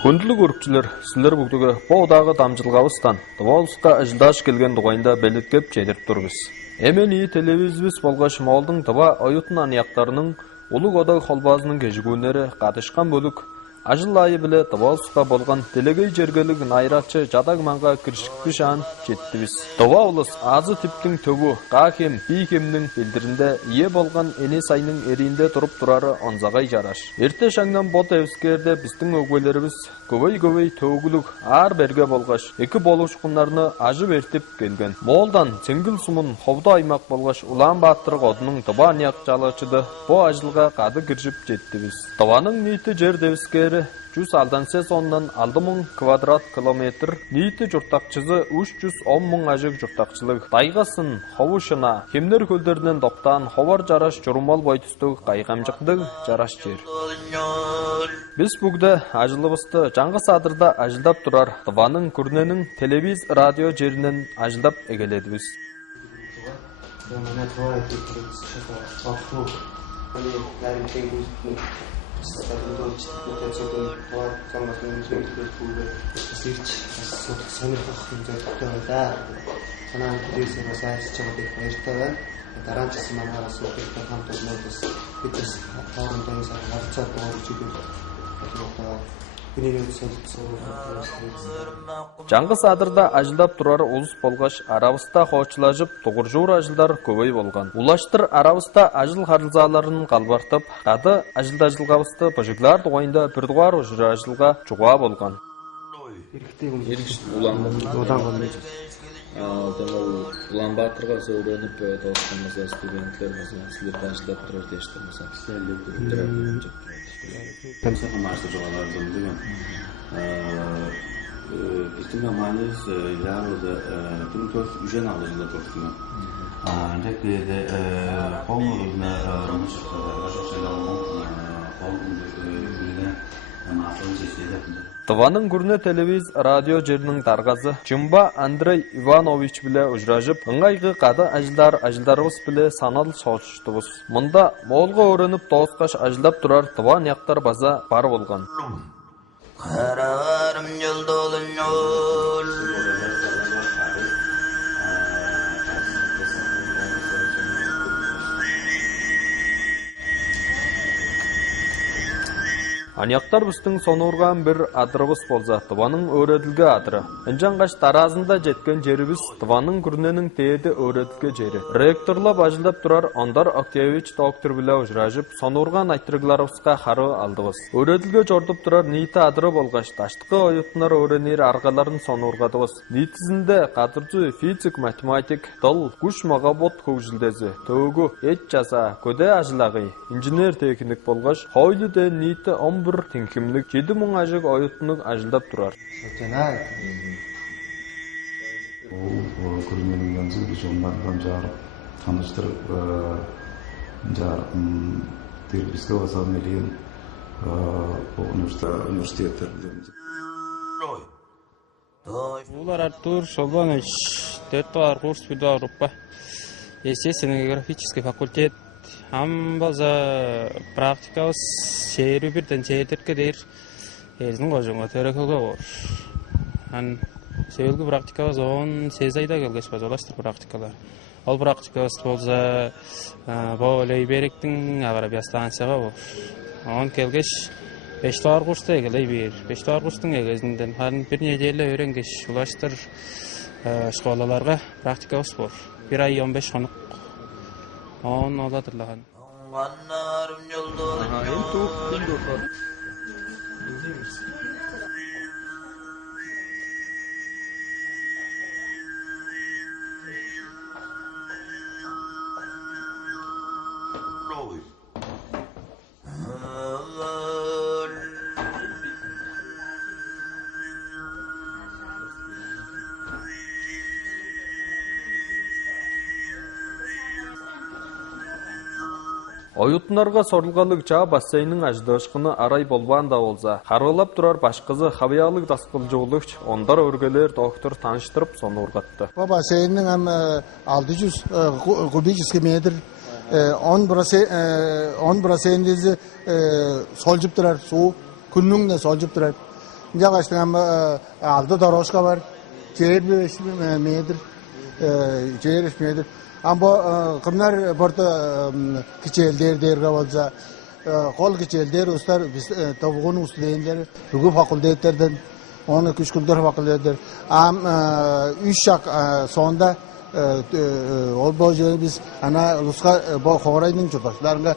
Хүндлэг өргөчлөр сүлэр бүгдігі боудағы дамжылғавыстан, дұвалысқа ажылдаш келген дұғайында бәліткеп жедіріп тұрбыз. Әмені телевизбіз болғаш малдың дұва ойытын анияқтарының ұлық одай холбазының кежігунері қатышқан бөлік ажыл айы біле дұвалысқа болған делегей жергелік найрақчы жадаг маңға кіршікті шан жеттібіз. Дұва олыс азы типтің төгу, қақем, бейкемнің білдірінде ие болған ене сайның ерінде тұрып тұрары онзағай жараш. Ерте шаңнан бот әвіскерде біздің өгелеріміз көбей төгілік ар берге болғаш, екі болушқынларыны ажып ертіп келген. Молдан ценгіл сумын ховда аймақ болғаш Улан Батыр ғодының дұба аяқ жалғычыды бұ ажылға қады кіржіп жеттібіз. Дұбаның ниеті жер девіскері 100 алдан сез оннан 6000 квадрат километр, ниеті жұртақчызы 310 мың ажық жұртақчылық. Дайғасын, ховушына, хемнер көлдерінен доқтан, ховар жараш жұрмал бойтыстығы қайғамжықдың жараш жер. Біз бүгді ажылыбысты жаңғы садырда ажылдап тұрар, Дұбаның күрненің телевиз радио жерінен ажылдап егеледібіз. Жаңғы садырда ажылдап тұрары олыс болғаш арабыста хоқчылажып тұғыржуыр ажылдар көбей болған. Улаштыр арабыста ажыл қарылзаларын қалбартып, қады ажылда-ажылғабысты бұжыглар дұғайында бір дұғар ұжыр ажылға жұға болған. Улан Батырға сөйленіп тоқсан маса студентлер маса сіздерді ажылдап тұрар дештір маса Temsilciler maaşlı çoğalardım değil mi? İstimle maliyiz ileride tüm tört ücen alıcıda törtümü. Ancak bir de kollarına ramış şeyler olmak kollarına maaşlı şeyler. Дұбаның күрне телевиз радио жерінің дарғазы Жымба Андрей Иванович біле ұжражып, ыңғайғы қады ажылдарыбыз біле санал соғыштыбыз. Мұнда молға өрініп тоғысқаш ажылдап тұрар Дұбан яқтар база бар болған. Анияқтар біздің сонырған бір адырыбыз болса, Дұбаның өреділге адыры. Інжанғаш таразында жеткен жерібіз Дұбаның күрненің тейді өреділге жері. Ректорлап ажылдап тұрар Ондар Октябрич доктор біле ұжыражып, сонырған айттырғыларыбызға қары алдығыз. Өреділге жордып тұрар ниеті адыры болғаш, таштықы ойытынар өренер арғаларын сонырғадығыз. Ниетізінде қадыржы физик, математик, дыл, күш мағабот көкжілдезі, төгу, ет жаса, көде ажылағы, инженер техник болғаш, хойлы де ниеті 11 теңкімлік 7000 ажық ойытынық ажылдап тұрар. Ол көрменің янзы біз онлардан жарып, таныстырып, дербіске басам елген университеттер. Улар Артур Шолбанович, 4 курс педагогика, естественно-географический факультет. Амбаза практикабыз шеері бірден шеердерге дейір еріздің қожыңға төрекеге бар. Себелгі практикабыз 18 айда келгеш баз олаштыр практикалар. Ол практикабыз болса Болей Беректің Ағарабия станцияға бар. Он келгеш 5 курста егелей бер. 5 курстың егезінден бір неделі өренгеш олаштыр школаларға практикабыз бар. 1 ай 15 қонық. Он оладырлаған. Оютунарга сорылғалык жа бассейнің аждашқыны арай болбан да болса, қарғылап тұрар башқызы хавиялық дасқыл жоғылық, ондар өргелер доктор таныштырып соны ұрғатты. Бұл бассейнің 600 кубический метр, 10% солжып тұрар, су күннің де солжып тұрар. Жағаштың 6 дорожка бар, 5 метр. Ama kimler burada kiçelder olsa, kol kiçelder ustalar biz tavuğun ustalarından, hukuk fakültelerden, onu küçükler fakülteler. Üç şak sonda ol boyunca biz ana Rusya bu Horay'ın çocuklarına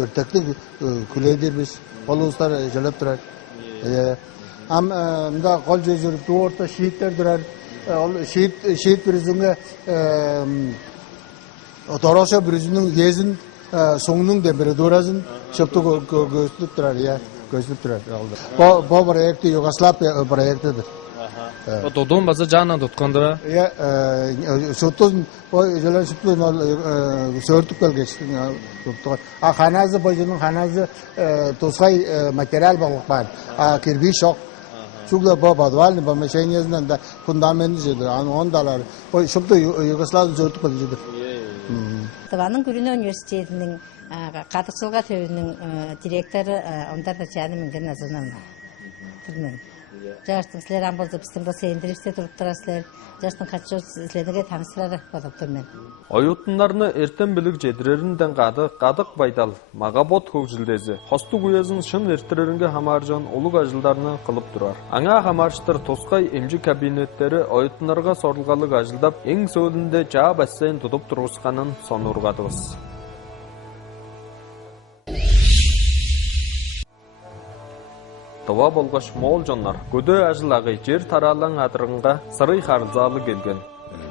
örteklik küleydir biz. Ol ustalar jalap durar. Da kol cezurip orta şehitler durar. Şehit birizine Torosya birizinin gezin sonunun demiri durasın şaptı gözlük durar ya gözlük durar. Bu proyekti Yugoslavya projektidir. Dodon bazı cana tutkandıra. Ya şutun o jalan şutun sörtük belgesi. Hanazı bacının hanazı tosay materyal bakmak. Kirbi şok. Çünkü bu badval bu meşeniyazdan da fundamentıdır. Ondalar o şupta Yugoslavya sörtük belgesidir. Tıvanın Gürüne Üniversitesi'nin Katıkçılığa Tövü'nün direktörü onlar da canı mümkün azından var. Жарыстың сілер болса біздің бұл сендіріпсе тұрып тұрасылар. Жарыстың қатшы сілерге таныстырары бадап тұрмен. Оютунарны эртен билик жедирерінден қадық байдал, мағабот көкжілдезі. Хостук уезін шын эрттерерінге хамаржан олуг ажылдарны қылып тұрар. Аңа хамарштыр тосқай эмжи кабинеттері оютунарға сорылғалык ажылдап, ең сөйлінде жаа бассейн тұтып тұрғысқанын соны ұрғадығыз. Това болғаш мол жонлар, көді ажылағы жер таралаң атырғынға сырый қарзалы келген.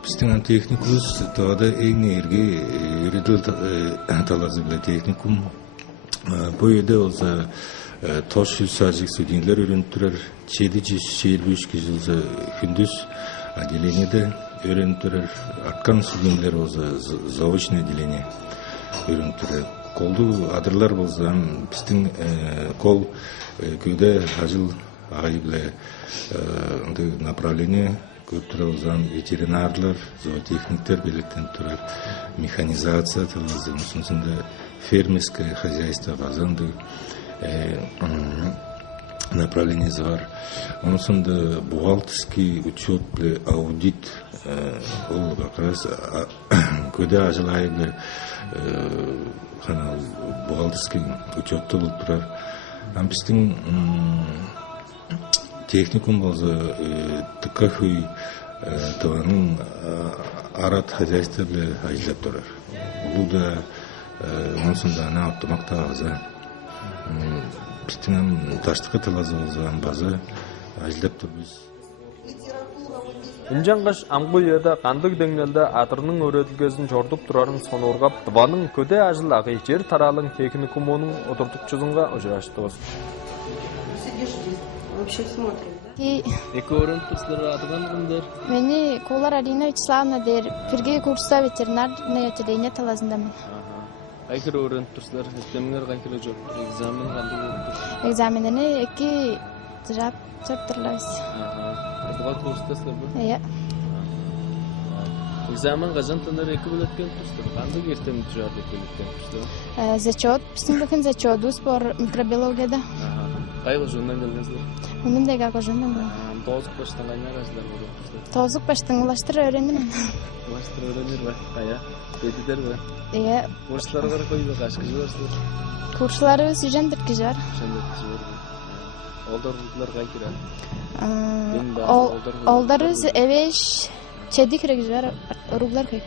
Біздің техникус тағада ең ерге үйреділ талазы біле техникум. Бұл еде олса тош жүз сажық студентлер үйреніп тұрар, 7-23 жылзы күндіз отделениеде үйреніп тұрар. Арткан студентлер олса заочный отделение үйреніп тұрар. Қолды адырлар болса, біздің қол көйде ажыл ағай біле направление көп тұра олзан ветеринарлар, зоотехниктер белектен тұрар, механизация талазы, мұсынсында фермерское хозяйство базанды направление бар. Мұсында бухгалтерский учет біле аудит, ол бақырас көйде ажыл ағай біле бухгалтерский учетты болып тұрар. Біздің техникум болса тыкахуй таваның арат хозяйство біле ажылдап тұрар. Бұл да мұнсында ана автомақта аза. Біздің таштықы талазы болзаған базы ажылдап тұр біз. Инжанғаш Амгуйеда қандық деңгелді атырының өретілгезін жордып тұрарын соны ұрғап, Дываның көде ажыл ағы жер таралың техникумының отыртықчызынға ұжыраштығыз. Эки орын тұрсылар адыған ғындар? Мені Колар Арина Вячеславовна дер, бірге курста ветеринарный отделение талазындамын. Қайкір орын тұрсылар, әттеміңер қайкірі жоқ, экзамен қанды орын? Экзаменіні екі жап тұртырларыз. Адыға курстасылар бұл? Иә. Экзамен қажан тындар екі бөлеткен тұрсылар? Қанды кертемді жарды бөлеткен тұрсылар? Зачет, біздің бүкін зачет, спор микробиологияда. Қайғы жондан келгенсілер? Оның да қайғы жондан бұл. Тозық баштан қайна қажылар бұл тұрсылар? Тозық баштан ұлаштыр өренді мен. Ұлаштыр өренер ба? Қая? Бетідер ба? Иә. Оршыларға қойды қашқы жуарсылар? Курслары сүжен біркі жар. Олдар қайкіра? Олдары әвеш чеді кірек жар ұруғлар көй.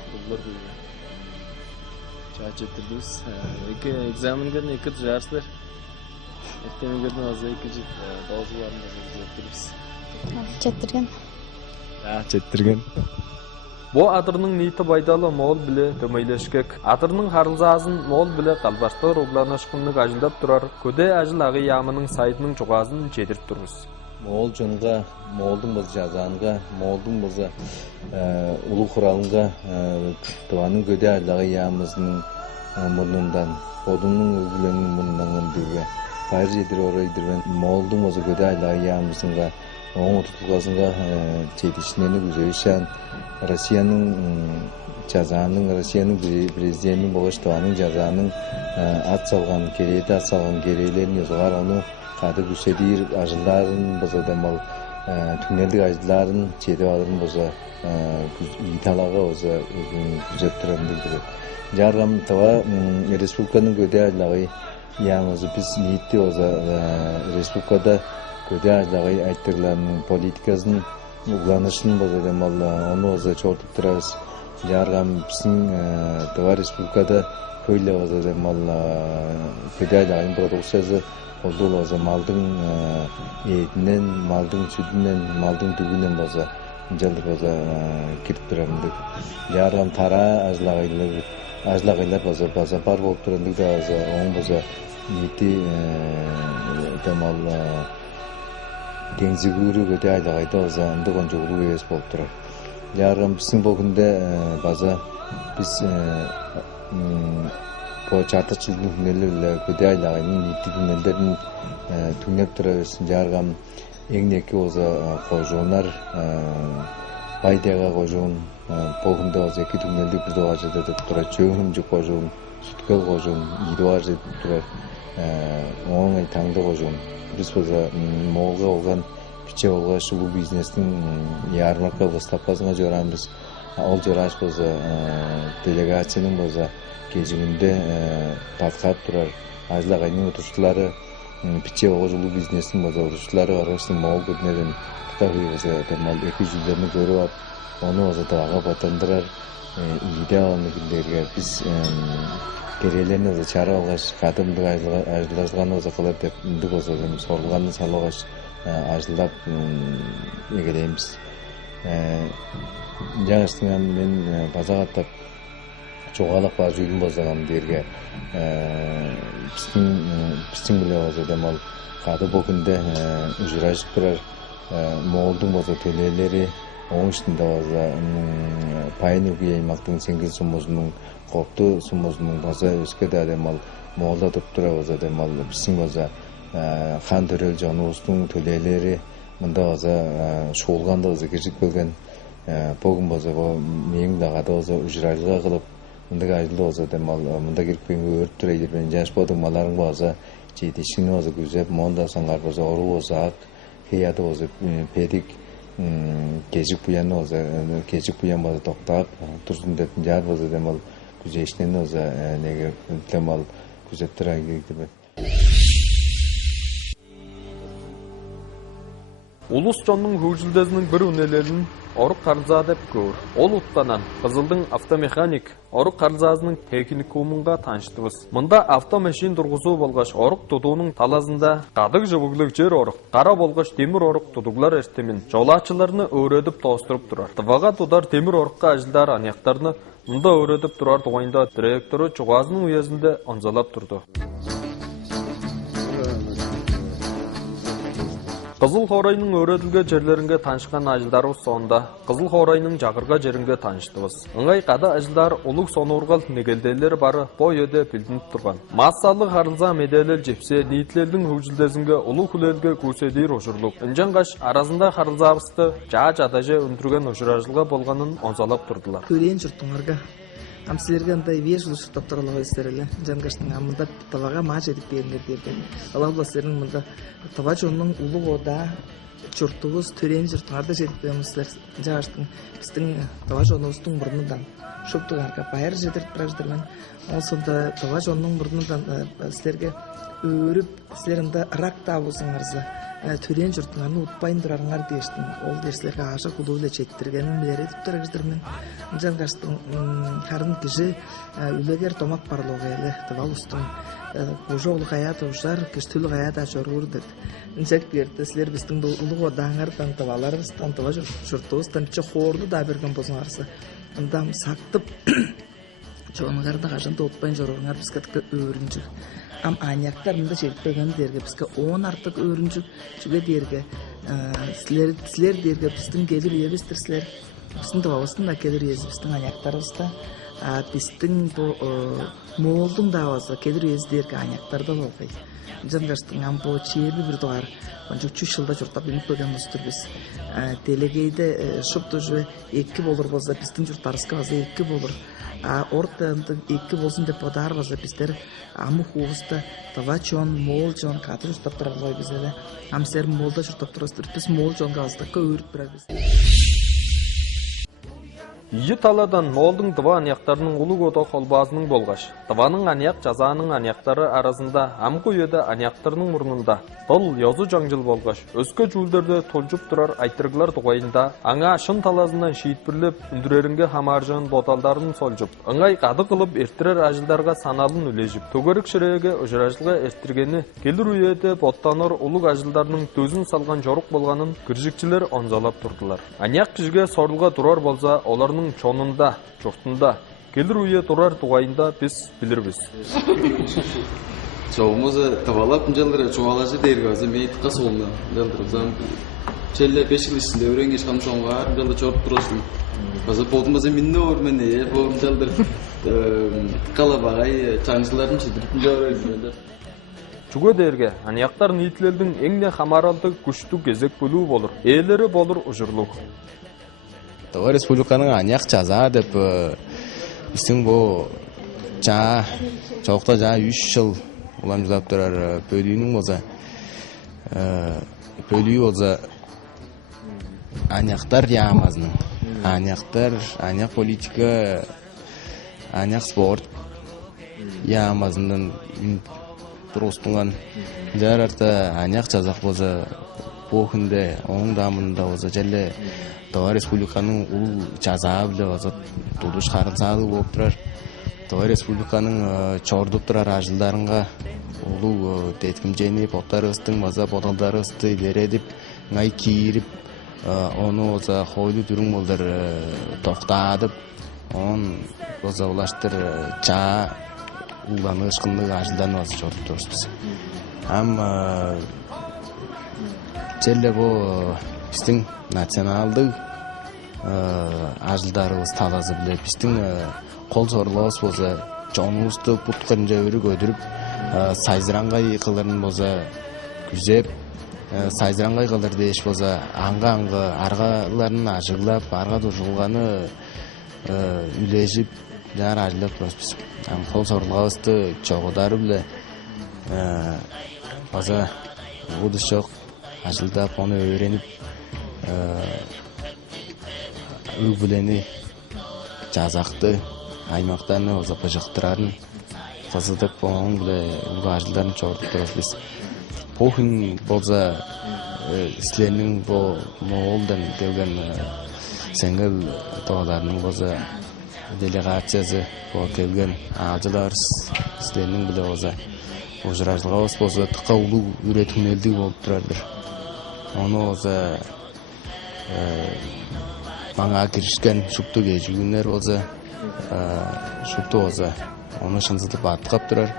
Чачеттірдіңіз. Экзамендерін екі жарсылар. Ертемегердің азы екі жет дауызыларында жеттіріңіз. Четтірген. Четтірген. Бо адырның ниеті байдалы мол біле дөмейлешкек. Адырның харылзазын мол біле қалбаштыр ұгланышқынлық ажылдап тұрар. Көде ажыл ағы ямының сайдының жоғазын жедіріп тұрмыз. Мол жынға, молдың бұз жазанға, молдың бұзы ұлы құралынға Тываның көде ажыл ағы ямызының murnundan, odunun özgüleninin murnundan dürge. Bayır jedir oraydır ben moldum ozu göde aylağı yağmısınga, onun tutulgasınga çetişineni güzeyişen, Russiyanın prezidentinin Boğaçtağ'ın cazanın at salgan kereylerin yazılar onu kadı güsedir ajıların boza demal tüneldik ajıların çeti alırın boza italağı oza güzettirendir. Jargam tava Respublikanın göde aylağı yalnız biz niyetti oza Respublikada göde aylağı aytırlarının politikasının uygulanışının boza demal onu oza çortup durarız. Jargam bizim Tava Respublikada köyle oza demal pedayların produksiyası oldu oza maldın etinden, maldın sütünden, maldın tügünden boza jaldık oza kirip durandık. Jargam tara ajlagaylar boza bar bolup durandık da oza oң boza eti demal dеңизи күрүү көтө айлagayda oza ындык онжогулуу эс болуп турат. Jargam bizim bugünde baza biz bu çarpıcılık tünellerle kötü aylarının nitti tünellerin tünep turarız. Jargam egneki oza koyucular baydaga koyucun bugünde oza iki tünelde bir doğacıda da turar. Çoğunumcu koyucun, sütkel koyucun, idoğacı turar. Onun tangda koyucun. Biz oza moğulga olgan Piçe olga şulu biznestin yarmarka vastapasına joramız. Ol joraş boza delegatsiyanın boza gecigünde batkap turar. Ajlagayning oturuşçuları piçe olga şulu biznestin boza oturuşçuları arasında moğul götüneden tutar boza demal 200'lerini görüp at. Onu boza dağa batandırar. İyide alınıgillerge biz kereylerini boza çara olgaş kadımdık ajlaşgan boza kılar dep indi boza sorulganını salagaş ajıldap egedeymiz. Жаңырсыңан мен база каттап чоғалак бар жүйдүн бозагам дерге биздин биле боза демал кады бөгүндө ужурашып турар моолдун боза төлөөлери оң үстүндө боза пайын угуй аймактын сеңгил суммусунун коптуу суммусунун база өскө да демал моолда туруп тура боза демал биздин боза хан төрөл жаныбыздын төлөөлери мында боза шуулганда боза киржип келген богун боза менин дагы боза ужурайга кылып мында айылда боза демал мында кирип өрт турайдыр мен жашпадым маларың боза жетишини боза күзөп монда саңар боза ору боза ак хыяды боза педик кежик буян боза токтоп турсун деп жар боза демал күзөшүнөн боза неге демал күзөп турайдыр. Улус жонның хөгжилдесінің бір үнелерін Орық Қарза деп көр. Ол ұттанан Қызылдың автомеханик Орық Қарзазының техникумынға таныштыбыз. Мұнда автомашин тұрғызу болғаш Орық тұдуының талазында қадық жыбыглық жер орық, қара болғаш темір орық тұдуглар әштемін жолачыларыны өредіп тоғыстырып тұрар. Тываға тұдар темір орыққа әжілдар анияқтарыны мұнда өредіп тұрар туғайында директоры Чуғазының уезінде анзалап тұрды. Қызыл Хорайның өреділге жерлерінге танышқан ажылдарыбыз соңында Қызыл Хорайның жағырға жерінге таныштыбыз. Ыңғай қада ажылдар ұлық сонурғал негелделер бары бой өде білдініп тұрған. Массалы қарылза меделел жепсе ниетлердің хөгжилдесінге ұлық хүлелге көседейір ошырлық. Үнжен арасында қарылзабысты жа-жадаже үндірген ошыражылға болғанын онзалап тұрдылар. Көрейін жұрттыңарға. Амсилерге андай вежливо топтарлыгы өстереле. Жангаштың амында тавага маж edip берилер дерген. Алла буласыларның мында тава жонның улуг ода журтубуз төрен журтыңарда жетип беремизлер. Жангаштың биздин тава жонубуздун мурнундан шуптугарга байыр жетирип тураждырмын. Осонда тава жонның мурнундан силерге өрүп силеринде рак табусуңарзы. Төрен жұртыңарны ұтпайын тұрарыңар дештің. Ол дерслерге ашық ұлуылы четтіргенін білер етіп тұрағыздырмен. Жанғаштың қарын кежі үлегер томақ барлығы әлі тывал ұстың. Бұжы олы ғаят ұжар, кештілі ғаят ашыр ұрдық. Үнсәк берді, сілер біздің бұл ұлық одаңардан тываларыстан, тыва жұртығыздан че қорды да берген бозыңарсы. Ондам сақтып, жоғынғарды қажанды ұтпайын жұрыңар бізкеткі өрінжі. Ам анияқтар мында жетпеген дерге бізге 10 артық өрінжік жүге дерге сілер дерге біздің келір ебістір сілер біздің дұғалыстың да келір езі біздің анияқтарымызда Біздің молдың давасы кедір өздерге аяқтарда болғай. Жанғаштың амбо чебі бір доғар. Жүк чүш жылда жұрттап еміп бөлген ұстыр біз. Телегейді шыпты жүе екі болыр болса, біздің жұрттарысқа база екі болыр. Ортаңды екі болсын деп бодар база біздер амы хуғысты тава чон, мол чон, қаты жұрттап тұрар ғой біз әлі. Амсер молда жұрттап тұрастыр, біз мол чонға аздаққа өріп бірар біз. Ие таладан молдың дыва анияқтарының ұлы көді қолбазының болғаш. Дываның анияқ жазаның анияқтары арасында амғы еді анияқтарының мұрнында. Бұл язу жаңжыл болғаш. Өскі жүлдерді толжып тұрар айтырғылар тұғайында аңа шын талазынан шиітпірліп, үндірерінге хамаржын боталдарын солжып. Ыңай қады қылып ертірер ажылдарға саналын үлежіп. Төгерік шірегі ұжыражылға ертіргені келір үйеті боттаныр ұлық ажылдарының төзін салған жорық болғанын кіржікчілер онзалап тұрдылар. Анияқ кішіге сорылға тұрар болса, оларының чонында, жұртында, келір үйе тұрар тұғайында біз білірбіз. Çoğumuzu tavalap жалдыры çoğalacı dergi azı meyit kas oldu жалдыры. Zam çelle beşik listinde öğrengi çıkan çoğunga жалды çoğurup durasın. Bazı podumuzı minne ormeni, bu жалдыры kalabağay çancıların çidirip öğrengi. Чугө дерге, анияқтар ниетлердің еңне хамаралды күшті кезек бөлу болыр. Елері болыр ұжырлық. Тава республиканың анияқ жаза деп біздің бұл çoğukta 3 жыл ulamcılap durar bölüğünün olsa bölüğü olsa anyaktar yağmazının anyak politika anyak sport yağmazından durustungan jararta anyak жазақ olsa bu günde onun damında olsa jelle Tava Respublikanın ul жаза bile olsa tuduş karın sağlığı болып durar. Tava Respublikanın çordup durar ajıllarınga ulu tetkimjeni potar ыстың маза поталдары ысты илере деп ңай кийирип onu olsa хойлу дүрүң болдар токтадып он olsa улаштыр чаа уланы ышкындык ажылдан olsa чордуп турбуз. Ам желе бу биздин националдык ажылдарыбыз талазы биле биздин кол сорлообуз болсо чоңубузду бут кырынжа көтүрүп сайзыраңгай кыларын болсо күзеп сайзыраңгай кылдар деш болсо аңга аргаларын ажыглап арга тужулганы үлежип жаар ажылдап турабыз. Кол сорлообузду чогударып эле база удушок ажылдап ону өйрөнүп өгүлени жазакты аймактарны болсо быжыктырарын кызытып оң биле ажылдарын чогултуп турабыз. Бухин болсо силердин бул Моголдон келген сеңгел тооларынын болсо делегациясы келген ажыларыбыз силердин биле болсо ужуражылгабыз болсо тыка улуу үйрөтүмөлдүү болуп турардыр. Ону болсо мага киришкен шукту кечигүндөр болсо шукту болсо onu шынзытып аткап турар.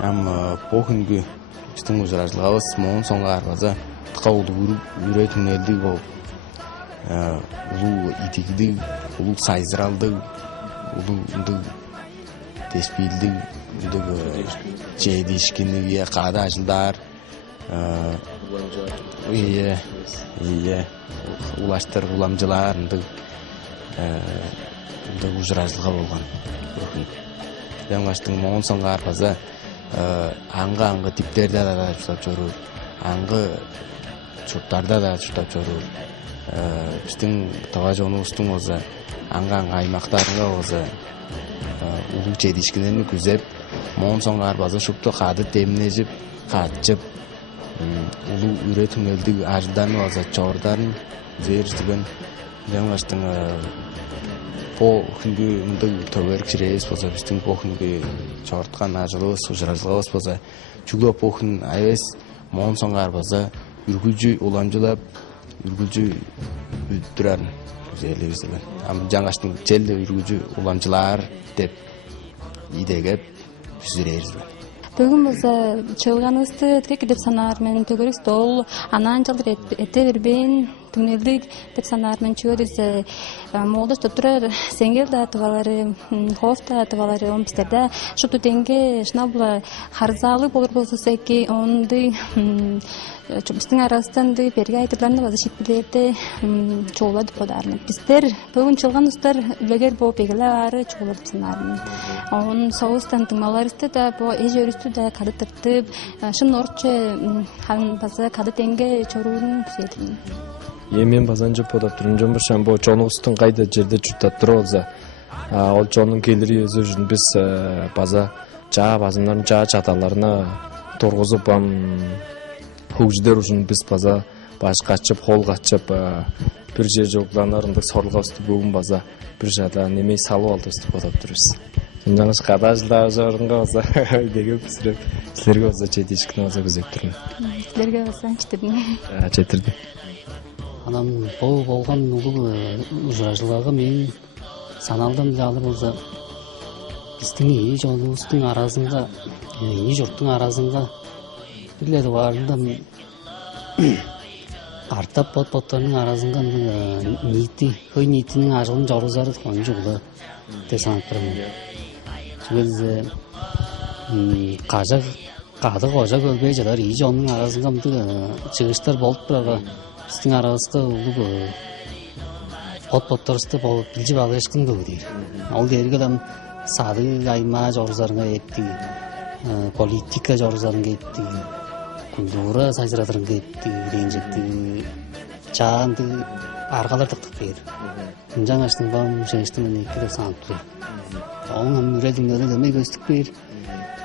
Ам бу күнгү биздин ужуражылгабыз моун соңго арбаза тыка улуу үйрөтүмөлдүү болуп улуу идигдик, улуу сайзыралдык, улуу теспилдик, жейдишкиндиги, каада ажылдар, улаштыр, уламжылар, ужуражылга болгон. Жаңгаштын моун соңго арбаза аңга типтерде да чуртап жүрүр, аңгы чурттарда да чуртап жүрүр. Биздин тава жонубуздун болсо аңга аймактарга болсо улуу жедишкилерин күзөп, моун соңго арбаза шупту каадып теминежип, катчып, улуу үйрөтүмөлдүк ажылдарын болсо чордарын зээрчилген жаңгаштын по күнгү мындай төгөрүк чиребиз болсо биздин по күнгү чорткан ажылыбыз, ужуражылгабыз болсо чугуп по күн айбыз моун соңго арбаза үргүлжү уламжылап, үргүлжү үттүрөр зээлебиз деген. Ам жаңгаштын желде үргүлжү уламжылар деп идегеп түзүрөбүз. Бүгүн болсо чыгылганыбызды тек деп санаар. Мен төгөрүк стол анан жалдыр эте бербейин түңнелдик деп санаармын. Чүгөдүз молдош топтурар сеңгел да тывалары, хоф да тывалары он бистерде шупту тенге шнабла харзалы болор болсо секи онды биздин арасынан берге айтырларны база шипилерде чоула деп одармын. Биздер бүгүн чылган устар үлөгер болуп эгеле ары чоула деп санаармын. Он соустан тыңмаларысты да бо эжөрүстү да кады тыртып шын орчу хан база кады тенге чоруун күзөтүм. Мен базан жоп подап турум жомбушан бо чонугустун кайда жерде чуртат туруп алса, ол чонун келири өзү үчүн биз база жаа базымдардын жаа чаталарына торгузуп хугждер үчүн биз база баш качып, кол качып, бир жер жокланарында сорлгабызды бүгүн база бир жада немей салып алдыбыз деп атап турбуз. Жаңыз кадажлар жарынга база деге писирип, силерге база четишкине база күзөп турмун. Силерге база Четирдим. Анан бул болгон улуу ужуражылыгы мен саналдым жалы болсо биздин ии жолубуздун арасында, ии журттун арасында бирлер баарында артап бот-боттордун арасында нийти, көй нийтинин ажылын жорузары жолу деп санап турмун. Чүгүл кады кожа көлбөй жадар ии жонун арасында чыгыштар болуп турарга биздин арабызга улуу бот-ботторубузду болуп билжип алышкын көп дейт. Ал дерге сады айма жорузарга этти, политика жорузарга этти, культура сайжыратырга этти деген жекти чаанды аргалар тактык бер. Жаңаштын бам жеңиштин менен деп санап тур. Оң мүрөдүңдө демей көстүк бер.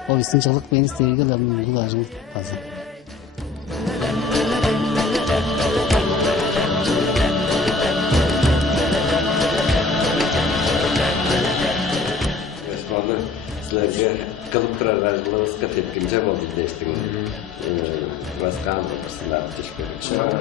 О биздин чылык менен истеге бул ажыл база. Sizlerge kılıp turarlarınızga tepkince oldu deştiniz. Başka anlatırsınlar teşekkür ederim.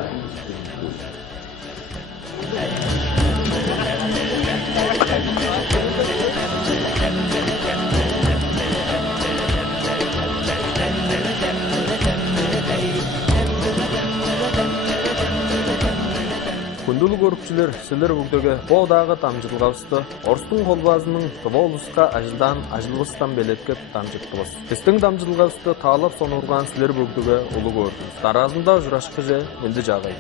Күндүлүк көрүкчүлөр, силер бүгдөгө боодагы тамжылгабызды, Орустун колбазынын Тыволуска ажылдан ажылбыстан белеткеп тамжыттыбыз. Биздин тамжылгабызды таалап сонурган силер бүгдөгө улуу көрдүңүз. Таразында журашкы же, элди жагай.